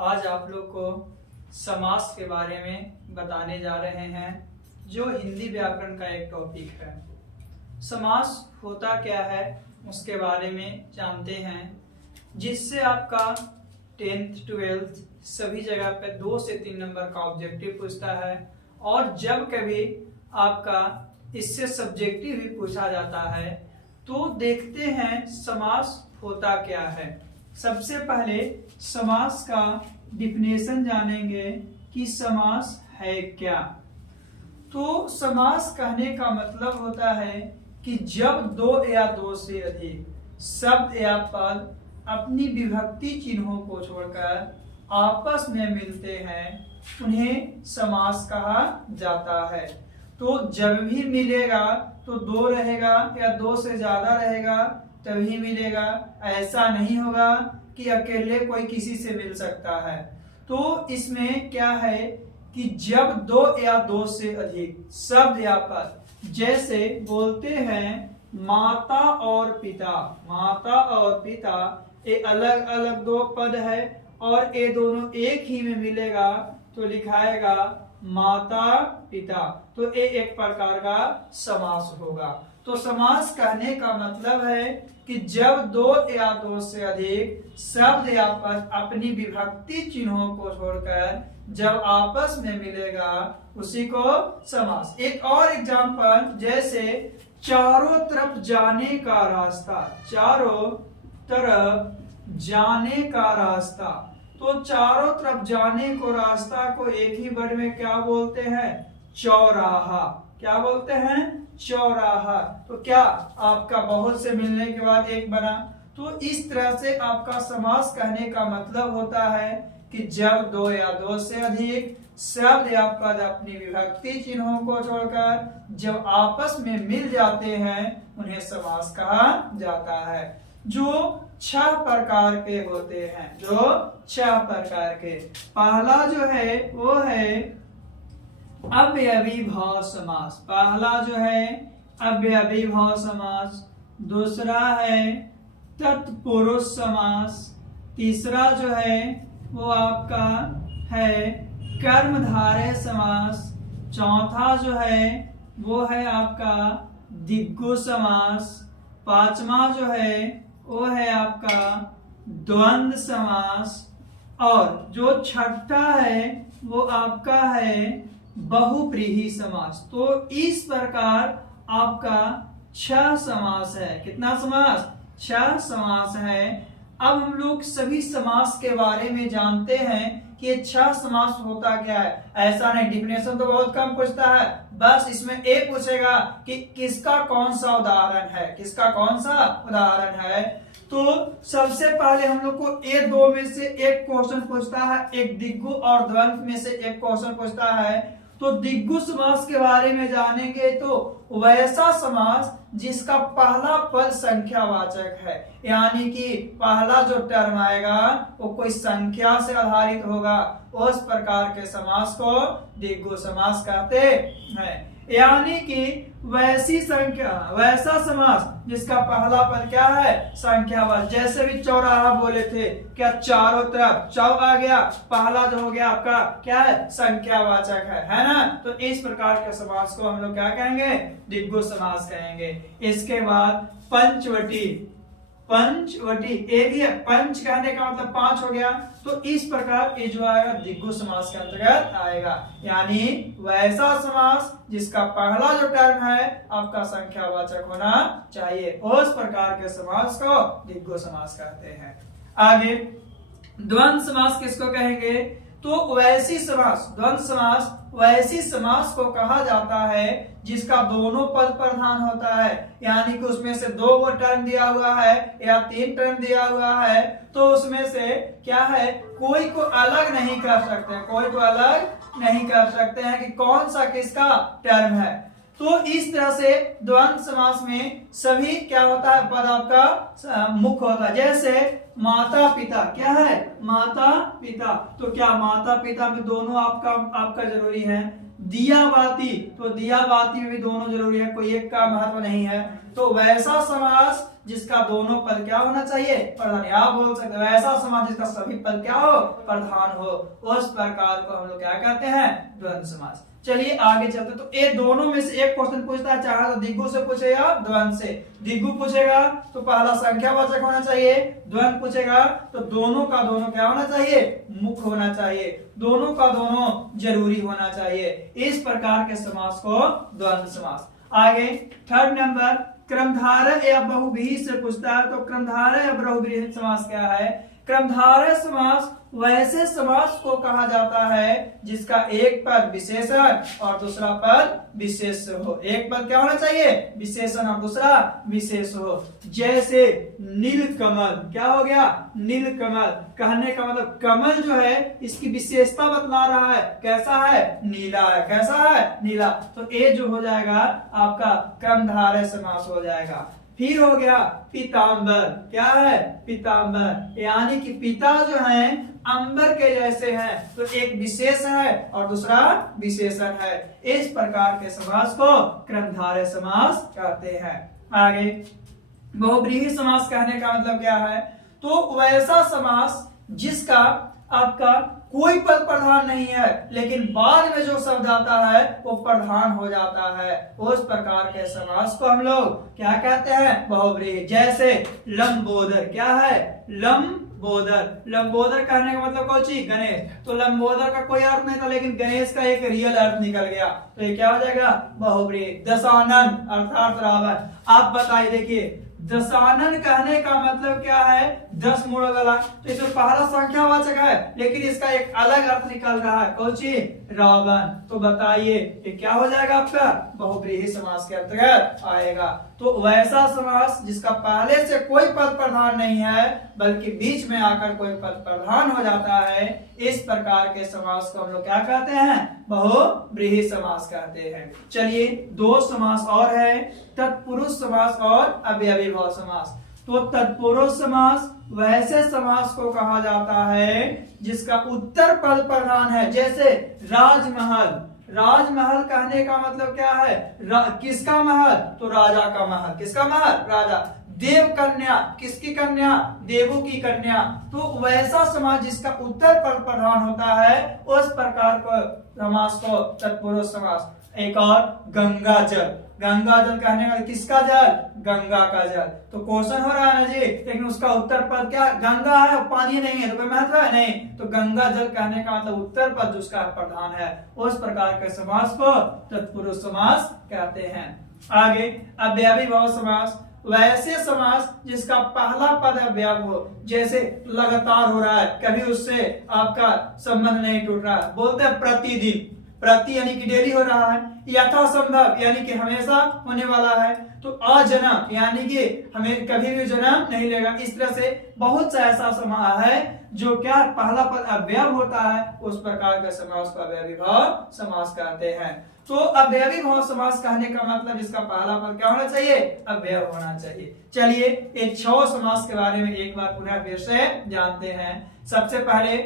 आज आप लोग को समास के बारे में बताने जा रहे हैं, जो हिंदी व्याकरण का एक टॉपिक है। समास होता क्या है उसके बारे में जानते हैं, जिससे आपका 10th 12th सभी जगह पे 2 से 3 नंबर का ऑब्जेक्टिव पूछता है, और जब कभी आपका इससे सब्जेक्टिव भी पूछा जाता है तो देखते हैं समास होता क्या है। सबसे पहले समास का डिफिनेशन जानेंगे कि समास है क्या। तो समास कहने का मतलब होता है कि जब दो या दो से अधिक शब्द या पद अपनी विभक्ति चिन्हों को छोड़कर आपस में मिलते हैं, उन्हें समास कहा जाता है। तो जब भी मिलेगा तो दो रहेगा या दो से ज्यादा रहेगा तभी मिलेगा, ऐसा नहीं होगा कि अकेले कोई किसी से मिल सकता है। तो इसमें क्या है कि जब दो या दो से अधिक शब्द या पद, जैसे बोलते हैं माता और पिता, माता और पिता ये अलग अलग दो पद है और ये दोनों एक ही में मिलेगा तो लिखाएगा माता पिता, तो ये एक प्रकार का समास होगा। तो समास कहने का मतलब है कि जब दो या दो से अधिक शब्द या पद अपनी विभक्ति चिन्हों को छोड़कर जब आपस में मिलेगा उसी को समास। एक और एग्जांपल, जैसे चारों तरफ जाने का रास्ता, चारों तरफ जाने का रास्ता, तो चारों तरफ जाने को रास्ता को एक ही वर्ड में क्या बोलते हैं? चौराहा। क्या बोलते हैं? चौराहा। तो क्या आपका बहुत से मिलने के बाद एक बना। तो इस तरह से आपका समास कहने का मतलब होता है कि जब दो या दो से अधिक शब्द या पद अपनी विभक्ति चिन्हों को छोड़कर जब आपस में मिल जाते हैं उन्हें समास कहा जाता है, जो 6 प्रकार के होते हैं। जो 6 प्रकार के, पहला जो है वो है अव्ययीभाव समास। पहला जो है अव्ययीभाव समास, दूसरा है तत्पुरुष समास, तीसरा जो है वो आपका है कर्मधारय समास, चौथा जो है वो है आपका दिग्गु समास, पांचवा जो है वो है आपका द्वंद्व समास, और जो छठा है वो आपका है बहुव्रीहि समास। तो इस प्रकार आपका 6 समास है। कितना समास? 6 समास है। अब हम लोग सभी समास के बारे में जानते हैं कि ये 6 समास होता क्या है। ऐसा नहीं, डिफिनेशन तो बहुत कम पूछता है, बस इसमें एक पूछेगा कि किसका कौन सा उदाहरण है, किसका कौन सा उदाहरण है। तो सबसे पहले हम लोग को ये दो में से एक क्वेश्चन पूछता है, एक दिग्गु और द्वंद्व में से एक क्वेश्चन पूछता है। तो दिग्गु समास के बारे में जानेंगे तो वैसा समास जिसका पहला पद संख्यावाचक है, यानी कि पहला जो टर्म आएगा वो कोई संख्या से आधारित होगा, उस प्रकार के समास को दिग्गु समास कहते हैं। यानी कि वैसी संख्या, वैसा समास जिसका पहला पद क्या है? संख्यावाचक। जैसे भी चौराहा बोले थे, क्या चारों तरफ चौ आ गया, पहला जो हो गया आपका क्या है? संख्यावाचक है ना। तो इस प्रकार के समास को हम लोग क्या कहेंगे? दिग्गु समास कहेंगे। इसके बाद पंचवटी, पंचवटी एक ही है, पंच कहने का मतलब 5 हो गया, तो इस प्रकार ये जो आएगा दिग्गु समास के अंतर्गत आएगा, यानी वैसा समास जिसका पहला जो टर्म है आपका संख्यावाचक होना चाहिए, उस प्रकार के समास को दिग्गु समास कहते हैं। आगे द्वंद्व समास किसको कहेंगे? तो वैसी समास, द्वंद्व समास वैसी समास को कहा जाता है जिसका दोनों पद प्रधान होता है, यानी कि उसमें से 2 टर्म दिया हुआ है या 3 टर्म दिया हुआ है, तो उसमें से क्या है, कोई को अलग नहीं कर सकते, कोई को अलग नहीं कर सकते हैं कि कौन सा किसका टर्म है। तो इस तरह से द्वंद्व समास में सभी क्या होता है? पद आपका मुख्य होता है। जैसे माता पिता, क्या है? माता पिता, तो क्या माता पिता में दोनों आपका जरूरी है। दिया बाती, तो दिया बाती में भी दोनों जरूरी है, कोई एक का महत्व नहीं है। तो वैसा समास जिसका दोनों पद क्या होना चाहिए, प्रधान। आप बोल सकते हो ऐसा समास जिसका सभी पद क्या हो, प्रधान हो, उस प्रकार को हम लोग क्या कहते हैं, द्वंद्व समास। चलिए आगे चलते। तो ये दोनों में से एक क्वेश्चन पूछता है, चाहे तो दिग्गु से पूछे या द्वंद्व से। दिग्गु पूछेगा तो पहला संख्यावाचक होना चाहिए, द्वंद्व पूछेगा तो दोनों का दोनों क्या होना चाहिए, मुख्य होना चाहिए, दोनों का दोनों जरूरी होना चाहिए। इस प्रकार के समास को द्वंद्व समास। आगे थर्ड नंबर, क्रमधारय या बहुव्रीहि से पूछता है। तो क्रमधारय या बहुव्रीहि समास क्या है? क्रमधारय समास वैसे समास को कहा जाता है जिसका एक पद विशेषण और दूसरा पद विशेष हो। एक पद क्या होना चाहिए, विशेषण, और दूसरा विशेष हो। जैसे नीलकमल, क्या हो गया, नीलकमल। कहने का मतलब कमल जो है इसकी विशेषता बतला रहा है, कैसा है, नीला है। कैसा है, नीला। तो ये जो हो जाएगा आपका क्रमधारय समास हो जाएगा। फिर हो गया पीतांबर, क्या है, पीतांबर, यानी कि पिता जो है अंबर के जैसे हैं, तो एक विशेष है और दूसरा विशेषण है। इस प्रकार के समास को क्रमधारय समास कहते हैं। आगे बहुव्रीहि समास कहने का मतलब क्या है? तो वैसा समास जिसका आपका कोई पद प्रधान नहीं है लेकिन बाद में जो शब्द आता है वो प्रधान हो जाता है, उस प्रकार के समास को हम लोग क्या कहते हैं, बहुव्रीहि। जैसे लंबोदर, क्या है, लंबोदर। लंबोदर कहने का मतलब कौन सी, गणेश। तो लंबोदर का कोई अर्थ नहीं था लेकिन गणेश का एक रियल अर्थ निकल गया, तो ये क्या हो जाएगा, बहुव्रीहि। दशानन अर्थात रावण। आप बताइए, देखिए दशानन कहने का मतलब क्या है, 10 मुड़ गला। तो इसमें पहला संख्यावाचक है लेकिन इसका एक अलग अर्थ निकल रहा है, कौन सी, रावण। तो बताइए ये क्या हो जाएगा आपका, बहुव्रीहि समास के अंतर्गत आएगा। तो वैसा समास जिसका पहले से कोई पद प्रधान नहीं है बल्कि बीच में आकर कोई पद प्रधान हो जाता है, इस प्रकार के समास को हम लोग क्या कहते हैं, बहुव्रीहि समास कहते हैं। चलिए दो समास और है, तत्पुरुष समास और अव्ययीभाव समास। तो तत्पुरुष समास वैसे समास को कहा जाता है जिसका उत्तर पद प्रधान है। जैसे राजमहल। राजमहल कहने का मतलब क्या है, किसका महल, तो राजा का महल। किसका महल, राजा। देव कन्या, किसकी कन्या, देवों की कन्या। तो वैसा समास जिसका उत्तर पद प्रधान होता है उस प्रकार को समास को तत्पुरुष समास। एक और गंगा जल। गंगा जल कहने का किसका जल, गंगा का जल। तो क्वेश्चन हो रहा है ना जी, लेकिन उसका उत्तर पद क्या, गंगा है, पानी नहीं है, तो कोई महत्व है नहीं। तो गंगा जल कहने का मतलब उत्तर पद जिसका प्रधान है, उस प्रकार के समास को तत्पुरुष समास कहते हैं। आगे अव्ययीभाव समास वैसे समास जिसका पहला पद अव्यय हो। जैसे लगातार हो रहा है, कभी उससे आपका संबंध नहीं टूट रहा है, बोलते हैं प्रतिदिन। प्रति यानी कि डेली हो रहा है, यथासंभव यानी कि हमेशा होने वाला है, तो अजन्म यानी कि हमें कभी भी जन्म नहीं लेगा। इस तरह से बहुत सा ऐसा समास है जो क्या पहला पद अव्यय होता है, उस प्रकार के समास को अव्ययीभाव समास कहते हैं। तो अव्ययीभाव समास कहने का मतलब इसका पहला पद क्या होना चाहिए, अव्यय होना चाहिए। चलिए ये 6 समास के बारे में एक बार पुनः फिर से जानते हैं। सबसे पहले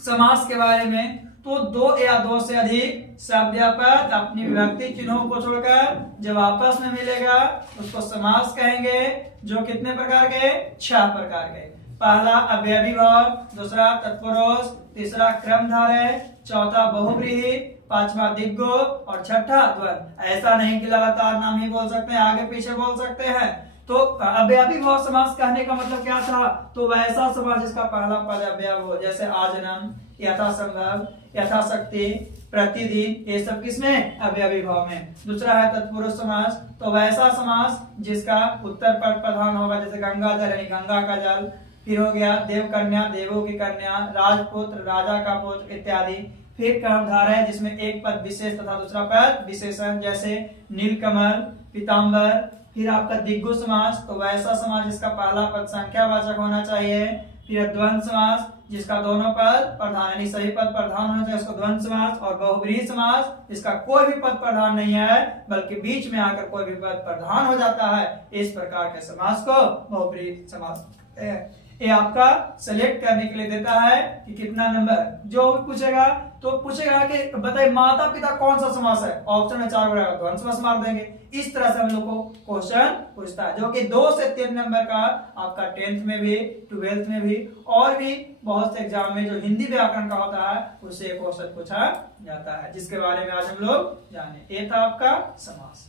समास के बारे में, तो 2 या 2 से अधिक शब्द या पद अपनी विभक्ति चिन्हों को छोड़कर जब आपस में मिलेगा उसको समास कहेंगे, जो कितने प्रकार के, 6 प्रकार के। पहला अव्ययीभाव, दूसरा तत्पुरुष, तीसरा क्रमधारय, चौथा बहुव्रीहि, पांचवा दिग्गु और छठा द्वंद्व। ऐसा नहीं कि लगातार नाम ही बोल सकते हैं, आगे पीछे बोल सकते हैं। तो अव्ययीभाव समास कहने का मतलब क्या था, तो वैसा समास जिसका पहला पद अव्यय हो। जैसे आजन्म, यथासंभव, यथाशक्ति, प्रतिदिन, ये सब किसमें, अव्ययीभाव में। दूसरा है तत्पुरुष समास, तो वैसा समास जिसका उत्तर पद प्रधान होगा, जैसे गंगा जल यानी गंगा का जल। फिर हो गया देव कन्या, देवों की कन्या, राजपुत्र, राजा का पुत्र इत्यादि। फिर क्रमधारय जिसमें एक पद विशेष तथा दूसरा पद विशेषण, जैसे नीलकमल, पीतांबर। फिर आपका दिग्गु समास, तो वैसा समास जिसका पहला पद संख्यावाचक होना चाहिए। फिर द्वंद्व समास जिसका दोनों पद प्रधान यानी सही पद प्रधान होना चाहिए, उसको द्वंद्व समास। और बहुव्रीहि समास जिसका कोई भी पद प्रधान नहीं है बल्कि बीच में आकर कोई भी पद प्रधान हो जाता है, इस प्रकार के समास को बहुव्रीहि समास कहते हैं। ये आपका सिलेक्ट करने के लिए देता है कि कितना नंबर, जो भी पूछेगा तो पूछेगा कि बताइए माता पिता कौन सा समास है, ऑप्शन में 4 हो रहेगा, द्वंद्व समास मार देंगे। इस तरह से हम लोग को क्वेश्चन पूछता है, जो कि 2 से 3 नंबर का आपका 10th में भी, 12th में भी और भी बहुत से एग्जाम में जो हिंदी व्याकरण का होता है उससे क्वेश्चन पूछा जाता है, जिसके बारे में आज हम लोग जाने। ये था आपका समास।